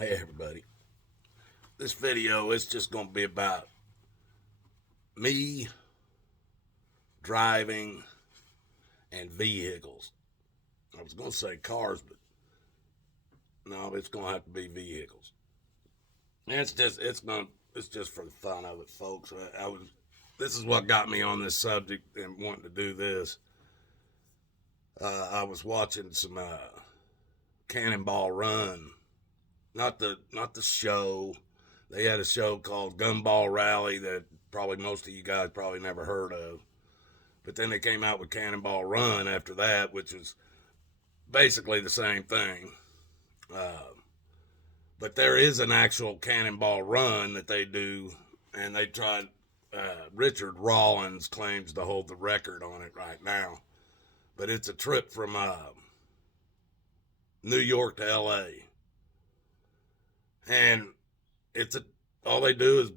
Hey everybody. This video is just going to be about me driving and vehicles. I was going to say cars, but no, it's going to have to be vehicles. And it's just for the fun of it, folks. This is what got me on this subject and wanting to do this. I was watching some Cannonball Run, not the show. They had a show called Gumball Rally that probably most of you guys probably never heard of. But then they came out with Cannonball Run after that, which is basically the same thing. Uh, but there is an actual Cannonball Run that they do, and they tried. Richard Rawlins claims to hold the record on it right now, but it's a trip from New York to L.A. and it's a all they do is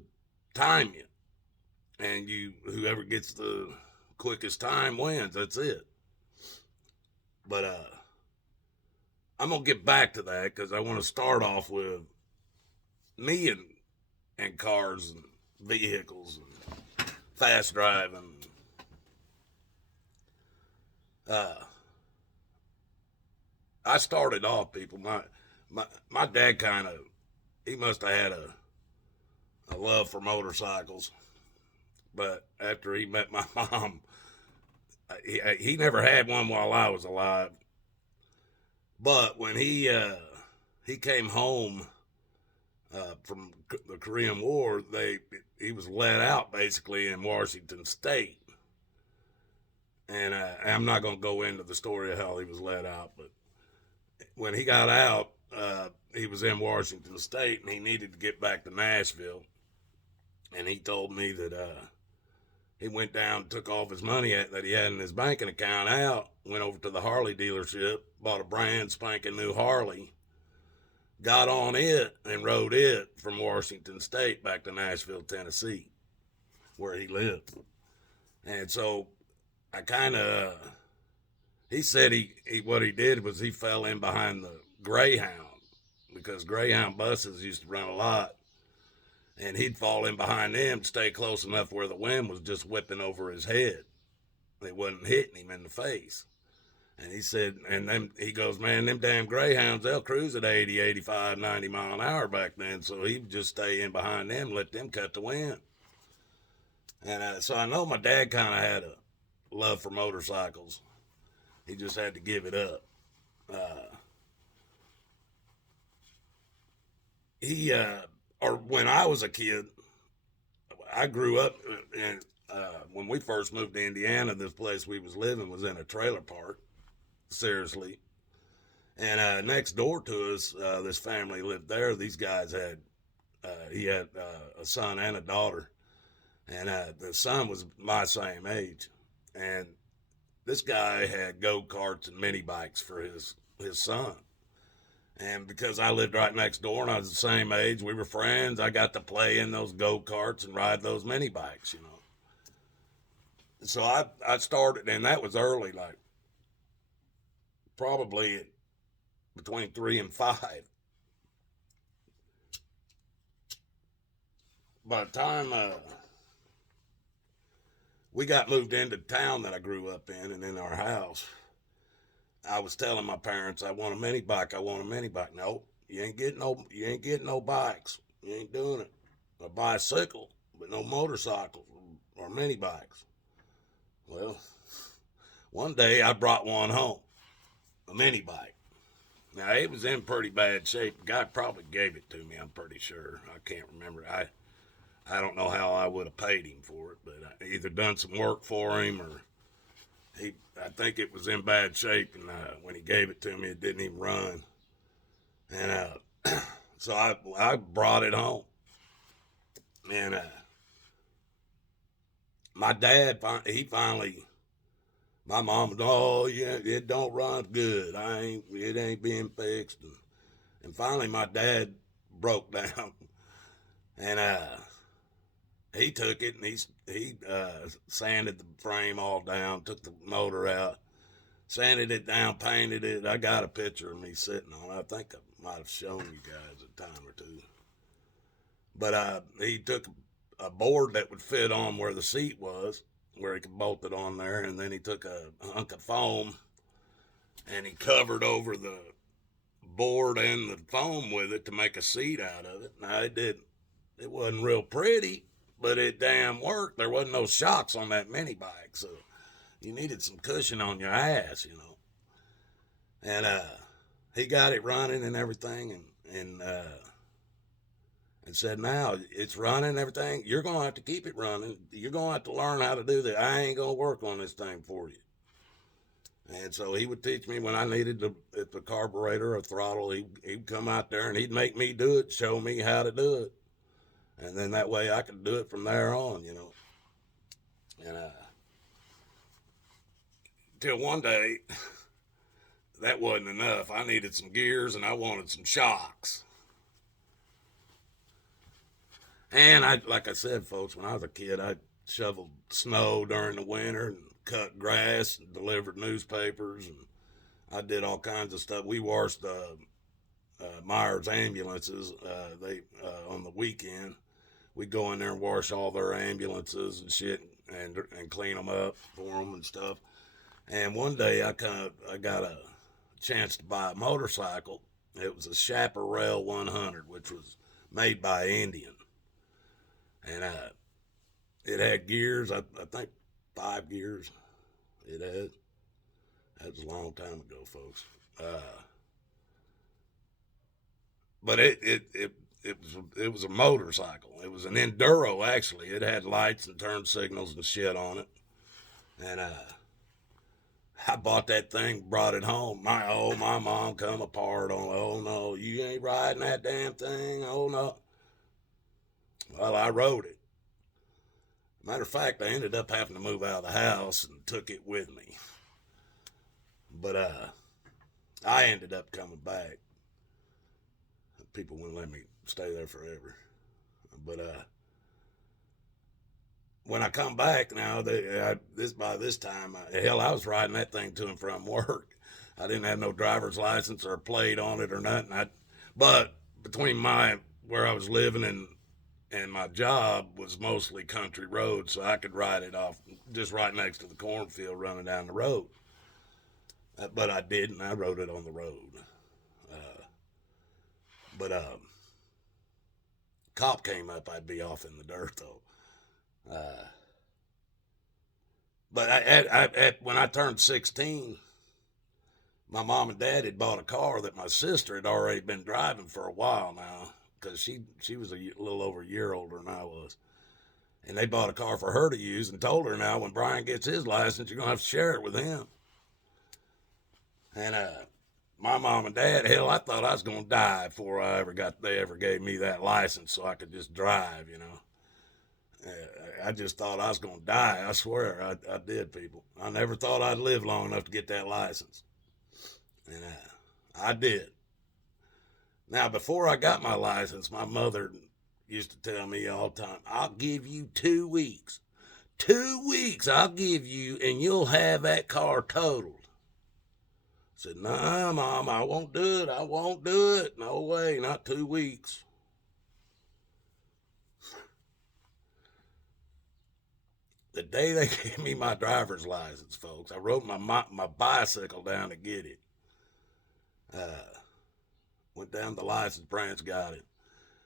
time you, and whoever gets the quickest time wins. That's it. But I'm gonna get back to that because I want to start off with me and cars and vehicles and fast driving. Uh, I started off, people. My dad he must have had a love for motorcycles, but after he met my mom, he never had one while I was alive. But when he came home from the Korean War, he was let out basically in Washington State, and I'm not going to go into the story of how he was let out, but when he got out, he was in Washington State and he needed to get back to Nashville, and he told me that he went down, took all of his money that he had in his banking account out, went over to the Harley dealership, bought a brand spanking new Harley, got on it and rode it from Washington State back to Nashville, Tennessee, where he lived. And so I kind of, he said what he did was he fell in behind the Greyhound because Greyhound buses used to run a lot. And he'd fall in behind them to stay close enough where the wind was just whipping over his head. It wasn't hitting him in the face. And he said, and then he goes, man, them damn Greyhounds, they'll cruise at 80, 85, 90 mile an hour back then. So he would just stay in behind them, let them cut the wind. And so I know my dad kind of had a love for motorcycles. He just had to give it up. Or when I was a kid, I grew up in, when we first moved to Indiana, this place we was living was in a trailer park. Seriously. And next door to us, this family lived there. These guys he had a son and a daughter. And the son was my same age. And this guy had go-karts and mini bikes for his son. And because I lived right next door and I was the same age, we were friends. I got to play in those go-karts and ride those mini bikes. So I started, and that was early, like probably between 3 and 5. By the time we got moved into the town that I grew up in and in our house, I was telling my parents I want a mini bike. I want a mini bike. No, you ain't getting no bikes. You ain't doing it. A bicycle, but no motorcycles or mini bikes. Well, one day I brought one home, a mini bike. Now it was in pretty bad shape. The guy probably gave it to me. I'm pretty sure. I can't remember. I don't know how I would have paid him for it, but I either done some work for him or I think it was in bad shape, and when he gave it to me, it didn't even run. And so I brought it home, and my dad he finally. My mom, oh yeah, it don't run good. It ain't being fixed, and finally my dad broke down, and he took it and he sanded the frame all down, took the motor out, sanded it down, painted it. I got a picture of me sitting on it. I think I might have shown you guys a time or two. But he took a board that would fit on where the seat was, where he could bolt it on there, and then he took a hunk of foam and he covered over the board and the foam with it to make a seat out of it. Now it wasn't real pretty, but it damn worked. There wasn't no shocks on that mini bike, so you needed some cushion on your ass, you know. And he got it running and everything, and said, now it's running and everything. You're going to have to keep it running. You're going to have to learn how to do that. I ain't going to work on this thing for you. And so he would teach me when I needed the carburetor or throttle. He'd come out there and he'd make me do it, show me how to do it. And then that way I could do it from there on, you know. And till one day, that wasn't enough. I needed some gears and I wanted some shocks. And like I said, folks, when I was a kid, I shoveled snow during the winter and cut grass and delivered newspapers, and I did all kinds of stuff. We washed Myers ambulances. They on the weekend, we'd go in there and wash all their ambulances and shit, and clean them up for them and stuff. And one day I got a chance to buy a motorcycle. It was a Chaparral 100, which was made by Indian. And it had gears, I think 5 gears it had. That was a long time ago, folks. But it was a motorcycle. It was an enduro, actually. It had lights and turn signals and shit on it. And I bought that thing, brought it home. My mom come apart on, oh no, you ain't riding that damn thing. Oh no. Well, I rode it. Matter of fact, I ended up having to move out of the house and took it with me. But I ended up coming back. People wouldn't let me stay there forever. But when I come back now, by this time, hell, I was riding that thing to and from work. I didn't have no driver's license or a plate on it or nothing. But between where I was living and my job was mostly country road, so I could ride it off just right next to the cornfield running down the road. But I didn't. I rode it on the road. But cop came up, I'd be off in the dirt though. But when I turned 16, my mom and dad had bought a car that my sister had already been driving for a while now, because she was a little over a year older than I was. And they bought a car for her to use and told her, now when Brian gets his license, you're going to have to share it with him. And my mom and dad, hell, I thought I was going to die before they ever gave me that license so I could just drive, you know. I just thought I was going to die. I swear, I did, people. I never thought I'd live long enough to get that license. And I did. Now, before I got my license, my mother used to tell me all the time, I'll give you 2 weeks. 2 weeks I'll give you, and you'll have that car totaled. I said, nah, Mom, I won't do it. I won't do it. No way, not 2 weeks. The day they gave me my driver's license, folks, I rode my bicycle down to get it. Went down to the license branch, got it.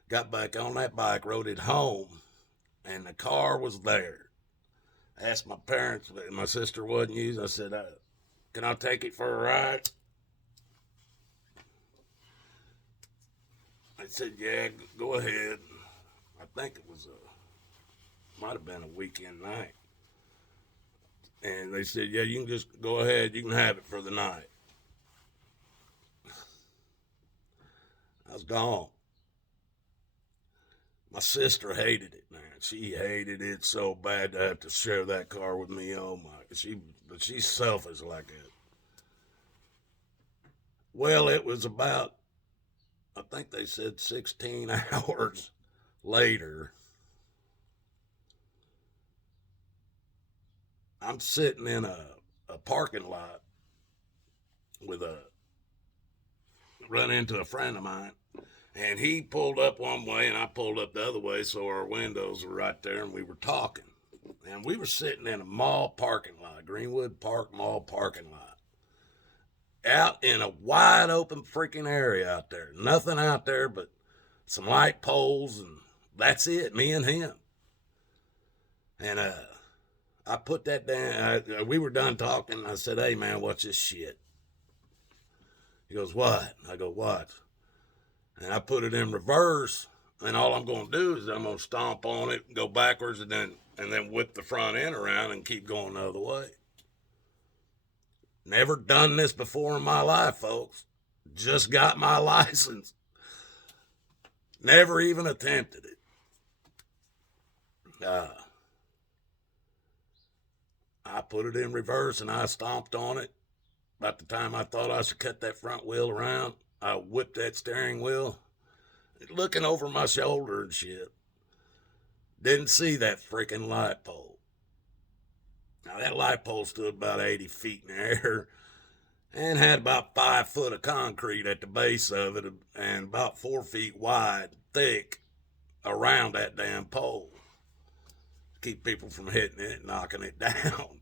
Got back on that bike, rode it home, and the car was there. I asked my parents, my sister wasn't using. I said, can I take it for a ride? They said, yeah, go ahead. I think it was might have been a weekend night. And they said, yeah, you can just go ahead. You can have it for the night. I was gone. My sister hated it, man. She hated it so bad to have to share that car with me. Oh my, but she's selfish like that. Well, it was about, I think they said 16 hours later. I'm sitting in a parking lot with a run into a friend of mine, and he pulled up one way and I pulled up the other way, so our windows were right there, and we were talking. And we were sitting in a mall parking lot, Greenwood Park Mall parking lot, out in a wide open freaking area out there. Nothing out there but some light poles, and that's it, me and him. And I put that down. We were done talking. I said, "Hey, man, what's this shit?" He goes, "What?" I go, "What?" And I put it in reverse, and all I'm going to do is I'm going to stomp on it, go backwards, and then whip the front end around and keep going the other way. Never done this before in my life, folks. Just got my license. Never even attempted it. I put it in reverse and I stomped on it. About the time I thought I should cut that front wheel around, I whipped that steering wheel, looking over my shoulder and shit. Didn't see that freaking light pole. Now, that light pole stood about 80 feet in the air and had about 5 foot of concrete at the base of it and about 4 feet wide, thick, around that damn pole. Keep people from hitting it, knocking it down.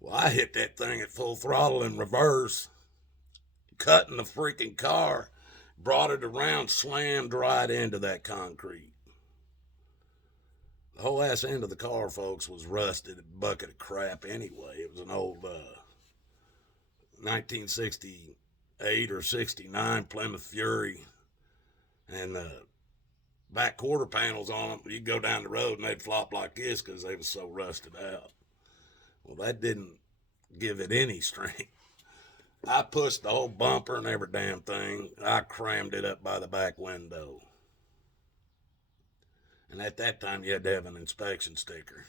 Well, I hit that thing at full throttle in reverse, cutting the freaking car, brought it around, slammed right into that concrete. The whole ass end of the car, folks, was rusted, a bucket of crap anyway. It was an old 1968 or 69 Plymouth Fury, and the back quarter panels on them, you'd go down the road and they'd flop like this because they was so rusted out. Well, that didn't give it any strength. I pushed the whole bumper and every damn thing. I crammed it up by the back window. And at that time, you had to have an inspection sticker.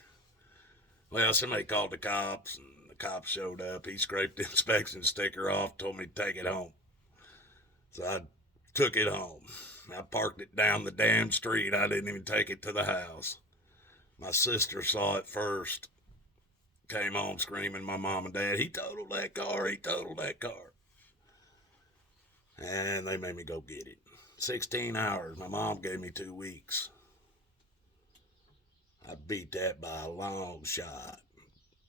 Well, somebody called the cops, and the cops showed up. He scraped the inspection sticker off, told me to take it home. So I took it home. I parked it down the damn street. I didn't even take it to the house. My sister saw it first. Came home screaming, my mom and dad, he totaled that car, he totaled that car. And they made me go get it. 16 hours. My mom gave me 2 weeks. I beat that by a long shot.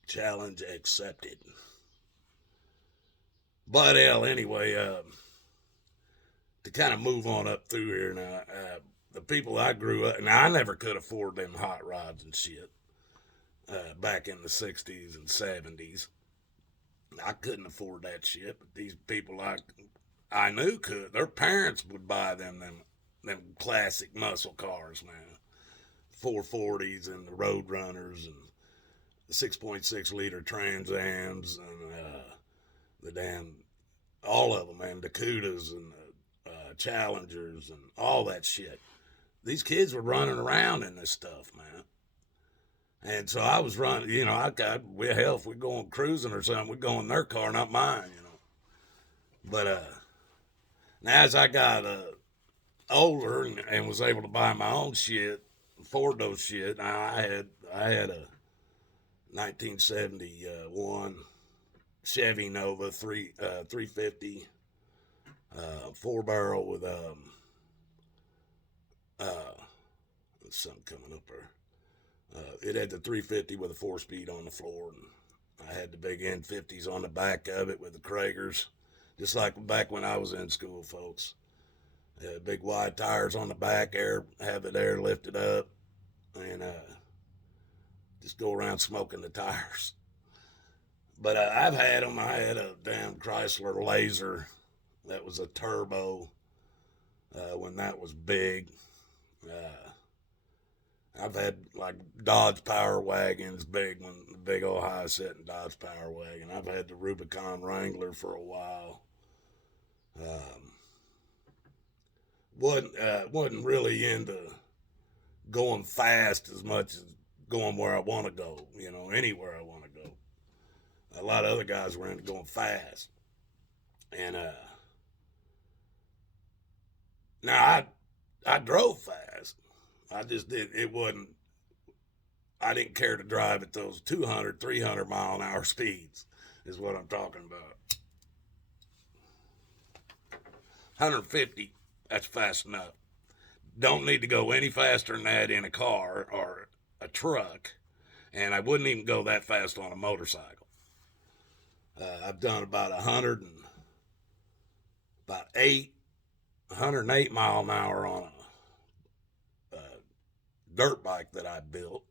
Challenge accepted. But hell, anyway, to kind of move on up through here now, the people I grew up, now I never could afford them hot rods and shit back in the 60s and 70s. I couldn't afford that shit, but these people I knew could. Their parents would buy them classic muscle cars, man. 440s and the Road Runners and the 6.6 liter Trans Ams and the damn, all of them, man, Dakotas and the Challengers and all that shit. These kids were running around in this stuff, man. And so I was running, you know, hell, if we're going cruising or something, we're going in their car, not mine, you know. But now as I got older and was able to buy my own shit, afford those shit, I had a 1971 Chevy Nova 350 4 barrel with something coming up there. It had the 350 with a 4-speed on the floor, and I had the big N50s on the back of it with the Kragers, just like back when I was in school, folks. Big wide tires on the back, have the air lifted up, and just go around smoking the tires. But I've had them. I had a damn Chrysler Laser that was a turbo when that was big. I've had like Dodge Power Wagons, big old high setting Dodge Power Wagon. I've had the Rubicon Wrangler for a while. Wasn't really into going fast as much as going where I want to go, you know, anywhere I want to go. A lot of other guys were into going fast. And now I drove fast. I just I didn't care to drive at those 200, 300 mile an hour speeds is what I'm talking about. 150, that's fast enough. Don't need to go any faster than that in a car or a truck, and I wouldn't even go that fast on a motorcycle. I've done about 108 mile an hour on a dirt bike that I built,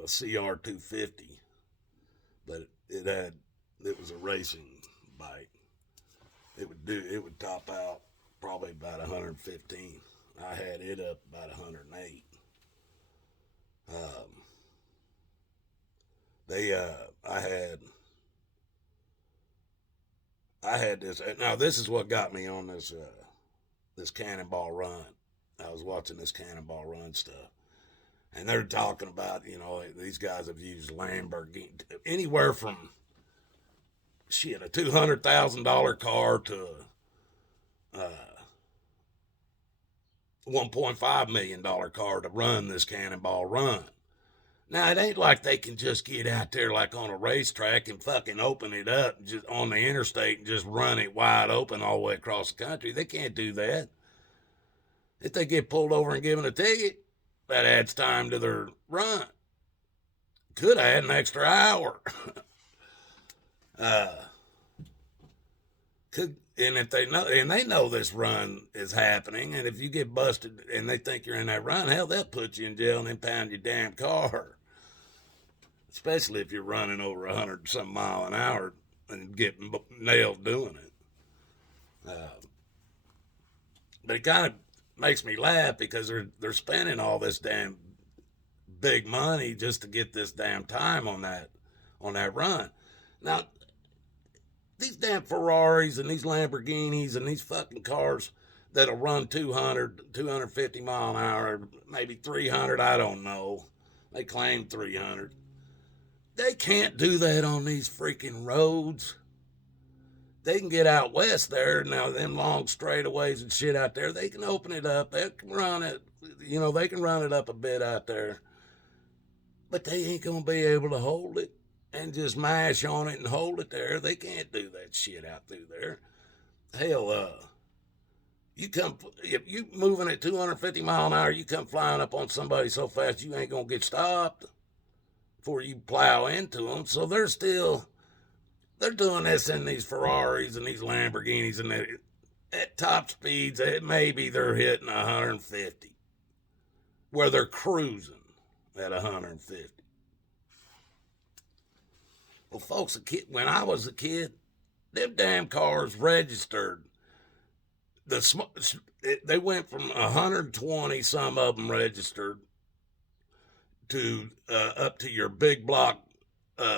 a CR250, but it was a racing bike. It would top out probably about 115. I had it up about 108. I had this. Now this is what got me on this Cannonball Run. I was watching this Cannonball Run stuff, and they're talking about, these guys have used Lamborghini anywhere from a $200,000 car to a $1.5 million car to run this Cannonball Run. Now, it ain't like they can just get out there like on a racetrack and fucking open it up just on the interstate and just run it wide open all the way across the country. They can't do that. If they get pulled over and given a ticket, that adds time to their run. Could add an extra hour. And if they know this run is happening, and if you get busted and they think you're in that run, hell, they'll put you in jail and impound your damn car. Especially if you're running over 100 some mile an hour and getting nailed doing it. But it kind of makes me laugh because they're spending all this damn big money just to get this damn time on that run. Now, these damn Ferraris and these Lamborghinis and these fucking cars that'll run 200, 250 mile an hour, maybe 300, I don't know. They claim 300. They can't do that on these freaking roads. They can get out west there, now them long straightaways and shit out there, they can open it up, they can run it, they can run it up a bit out there. But they ain't gonna be able to hold it and just mash on it and hold it there. They can't do that shit out through there. Hell, if you moving at 250 mile an hour, you come flying up on somebody so fast you ain't gonna get stopped before you plow into them. So they're doing this in these Ferraris and these Lamborghinis, and at top speeds, maybe they're hitting 150, where they're cruising at 150. Well, folks, when I was a kid, them damn cars registered. They went from 120, some of them registered, to up to your big block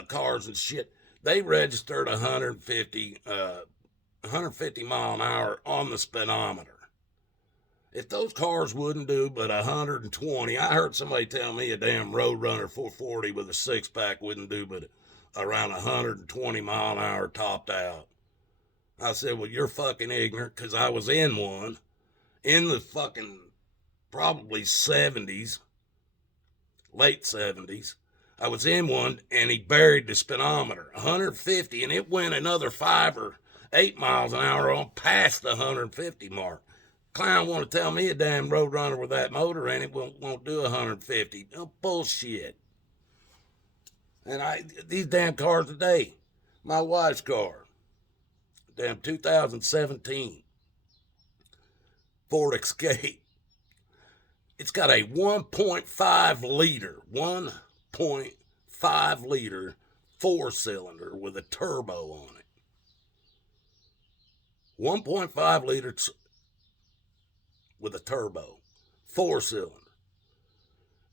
cars and shit. They registered 150 mile an hour on the speedometer. If those cars wouldn't do but 120, I heard somebody tell me a damn Roadrunner 440 with a six-pack wouldn't do but around 120 mile an hour topped out. I said, well, you're fucking ignorant, because I was in one in the fucking probably 70s, late 70s. I was in one, and he buried the speedometer, 150, and it went another 5 or 8 miles an hour on past the 150 mark. Clown want to tell me a damn Roadrunner with that motor in it won't do 150. Oh, bullshit. And these damn cars today, my wife's car, damn 2017 Ford Escape. It's got a 1.5 liter 4-cylinder with a turbo on it. 1.5 liters with a turbo, 4-cylinder.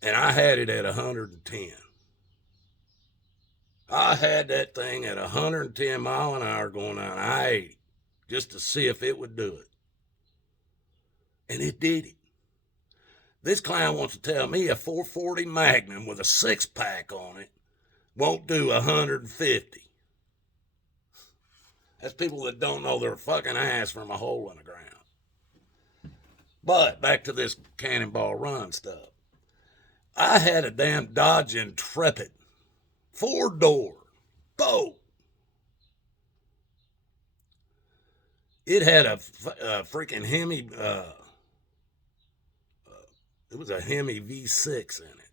And I had it at 110. I had that thing at 110 mile an hour going down I-80 just to see if it would do it. And it did it. This clown wants to tell me a 440 Magnum with a 6-pack on it won't do 150. That's people that don't know their fucking ass from a hole in the ground. But back to this Cannonball Run stuff. I had a damn Dodge Intrepid, 4-door, boat. It had a freaking Hemi. It was a Hemi V6 in it,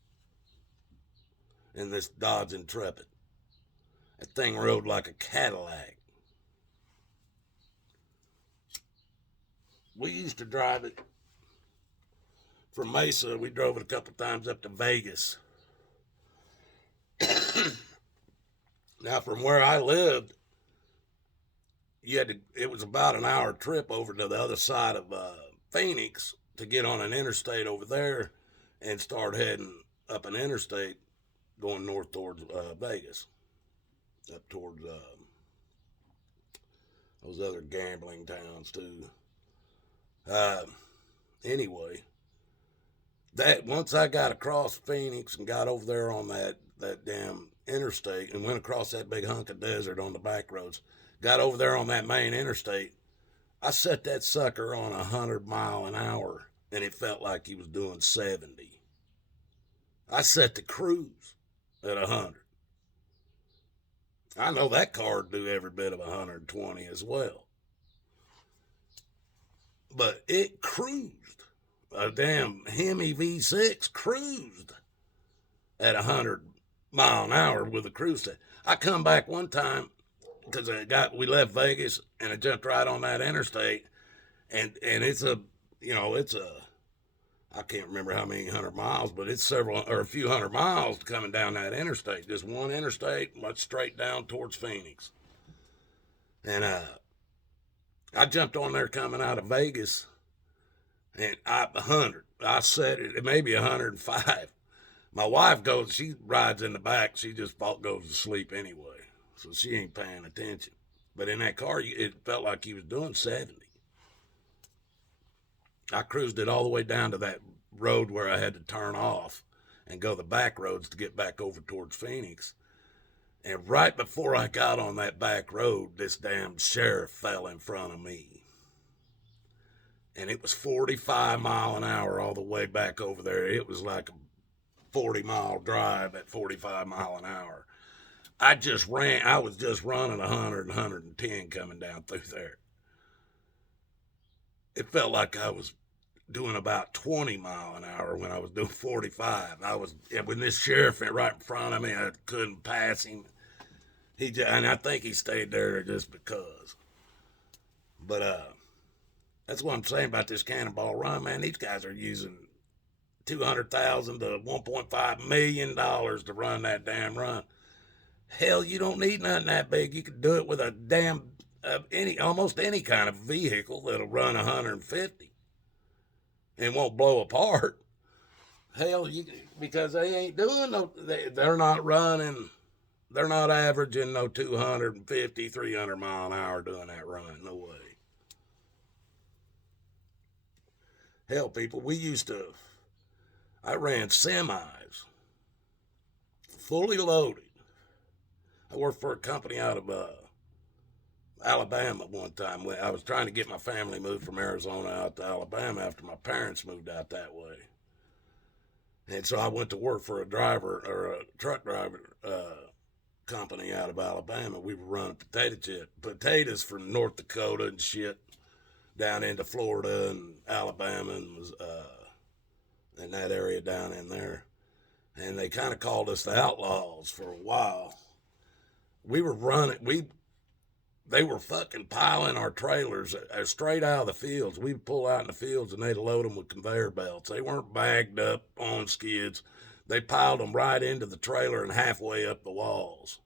in this Dodge Intrepid. That thing rode like a Cadillac. We used to drive it from Mesa. We drove it a couple times up to Vegas. Now, from where I lived, it was about an hour trip over to the other side of Phoenix to get on an interstate over there and start heading up an interstate going north towards Vegas, up towards those other gambling towns too. Anyway, that once I got across Phoenix and got over there on that damn interstate and went across that big hunk of desert on the back roads, got over there on that main interstate, I set that sucker on 100 mph and it felt like he was doing 70. I set the cruise at 100. I know that car would do every bit of 120 as well. But it cruised. A damn Hemi V6 cruised at 100 mph with a cruise test. I come back one time because we left Vegas and I jumped right on that interstate, and it's a I can't remember how many 100 miles, but it's a few 100 miles coming down that interstate. Just one interstate, much straight down towards Phoenix. And I jumped on there coming out of Vegas, and 100. I said it maybe 105. My wife goes, she rides in the back. She just goes to sleep anyway, so she ain't paying attention. But in that car, it felt like he was doing 70. I cruised it all the way down to that road where I had to turn off and go the back roads to get back over towards Phoenix. And right before I got on that back road, this damn sheriff fell in front of me. And it was 45 mile an hour all the way back over there. It was like a 40-mile drive at 45 mile an hour. I was just running 100 and 110 coming down through there. It felt like I was doing about 20 mile an hour when I was doing 45. When this sheriff went right in front of me, I couldn't pass him. And I think he stayed there just because. But that's what I'm saying about this Cannonball Run, man. These guys are using $200,000 to $1.5 million to run that damn run. Hell, you don't need nothing that big. You can do it with a damn almost any kind of vehicle that'll run 150 and won't blow apart. Hell, because they ain't doing they're not running. They're not averaging no 250, 300 mile an hour doing that run. No way. Hell, people, I ran semis, fully loaded. I worked for a company out of Alabama one time. I was trying to get my family moved from Arizona out to Alabama after my parents moved out that way. And so I went to work for a truck driver company out of Alabama. We were running potatoes from North Dakota and shit down into Florida and Alabama and was in that area down in there. And they kind of called us the Outlaws for a while. We were they were fucking piling our trailers straight out of the fields. We'd pull out in the fields and they'd load them with conveyor belts. They weren't bagged up on skids. They piled them right into the trailer and halfway up the walls.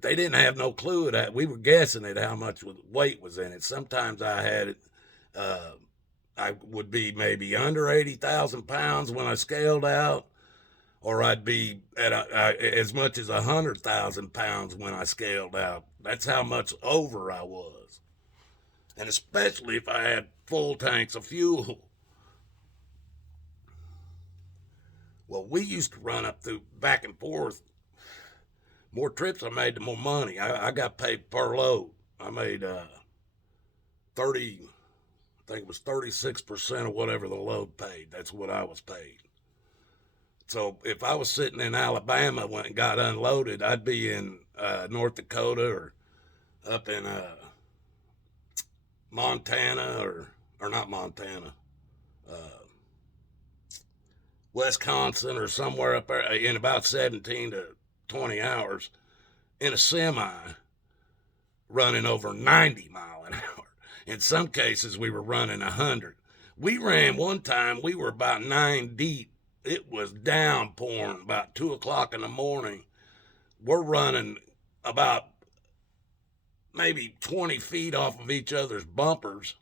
They didn't have no clue of that. We were guessing at how much weight was in it. Sometimes I had it, I would be maybe under 80,000 pounds when I scaled out, or I'd be at as much as 100,000 pounds when I scaled out. That's how much over I was. And especially if I had full tanks of fuel. Well, we used to run up through back and forth. More trips I made, the more money. I got paid per load. I made 30, I think it was 36% of whatever the load paid. That's what I was paid. So if I was sitting in Alabama when it got unloaded, I'd be in North Dakota or up in Montana or not Montana, uh, Wisconsin or somewhere up there in about 17 to 20 hours in a semi running over 90 mile an hour. In some cases, we were running 100. We ran one time, we were about 9 deep. It was downpouring about 2 o'clock in the morning. We're running about maybe 20 feet off of each other's bumpers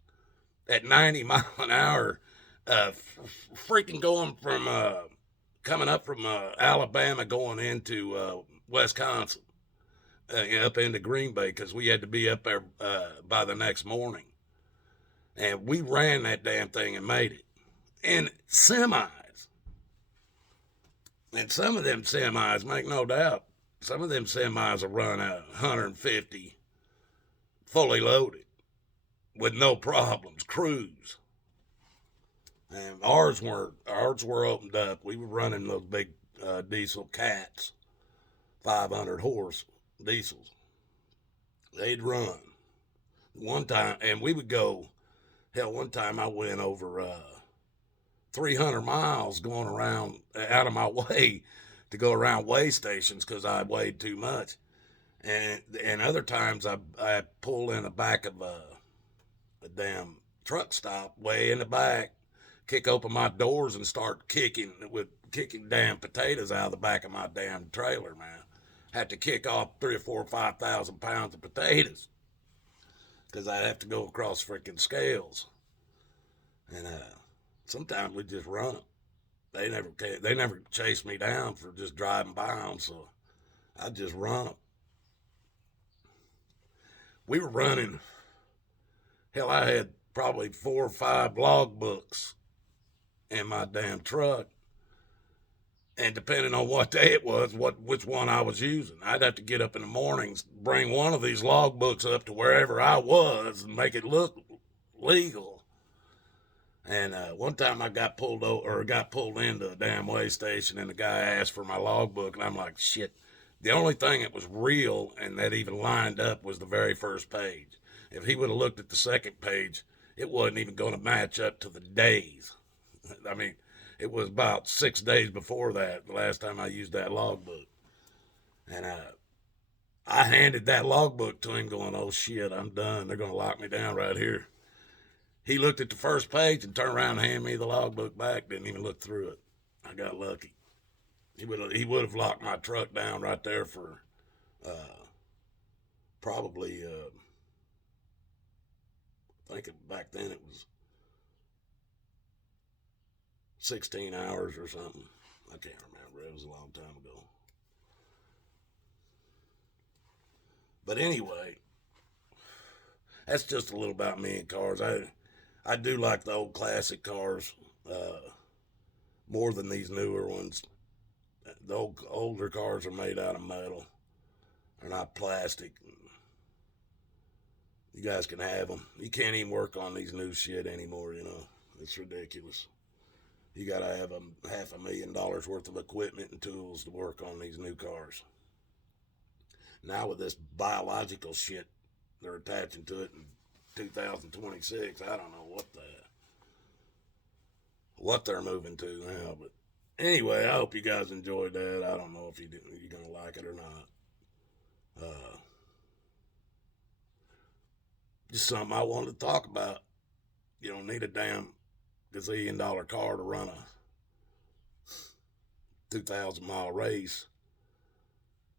at 90 mile an hour, freaking going from coming up from Alabama going into Wisconsin, up into Green Bay, because we had to be up there by the next morning. And we ran that damn thing and made it. And semis. And some of them semis, make no doubt, some of them semis will run at 150 fully loaded with no problems, cruise. And ours were opened up. We were running those big diesel cats, 500 horse diesels. They'd run one time, and we would go. Hell, one time I went over 300 miles going around out of my way to go around weigh stations because I weighed too much. And other times I pull in the back of a damn truck stop way in the back, kick open my doors and start kicking damn potatoes out of the back of my damn trailer, man. Had to kick off 3 or 4 or 5,000 pounds of potatoes because I'd have to go across freaking scales. And sometimes we just run them. They never chased me down for just driving by them, so I just run them. We were running. Hell, I had probably 4 or 5 log books in my damn truck. And depending on what day it was, which one I was using, I'd have to get up in the mornings, bring one of these log books up to wherever I was and make it look legal. And one time I got pulled into a damn weigh station, and the guy asked for my logbook, and I'm like, shit. The only thing that was real and that even lined up was the very first page. If he would have looked at the second page, it wasn't even going to match up to the days. I mean, it was about 6 days before that, the last time I used that logbook. And I handed that logbook to him going, oh shit, I'm done. They're going to lock me down right here. He looked at the first page and turned around and handed me the logbook back. Didn't even look through it. I got lucky. He would have locked my truck down right there for probably, I think back then it was 16 hours or something. I can't remember. It was a long time ago. But anyway, that's just a little about me and cars. I do like the old classic cars more than these newer ones. The older cars are made out of metal. They're not plastic. You guys can have them. You can't even work on these new shit anymore, you know. It's ridiculous. You got to have $500,000 worth of equipment and tools to work on these new cars. Now with this biological shit they're attaching to it in 2026, I don't know what they're moving to now, but anyway, I hope you guys enjoyed that. I don't know if you're gonna like it or not. Just something I wanted to talk about. You don't need a damn gazillion-dollar car to run a 2,000-mile race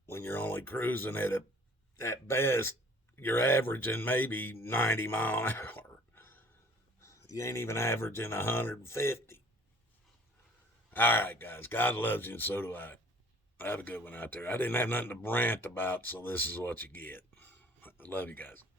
when you're only cruising at best, you're averaging maybe 90 mile an hour. You ain't even averaging 150. All right, guys. God loves you, and so do I. Have a good one out there. I didn't have nothing to rant about, so this is what you get. I love you guys.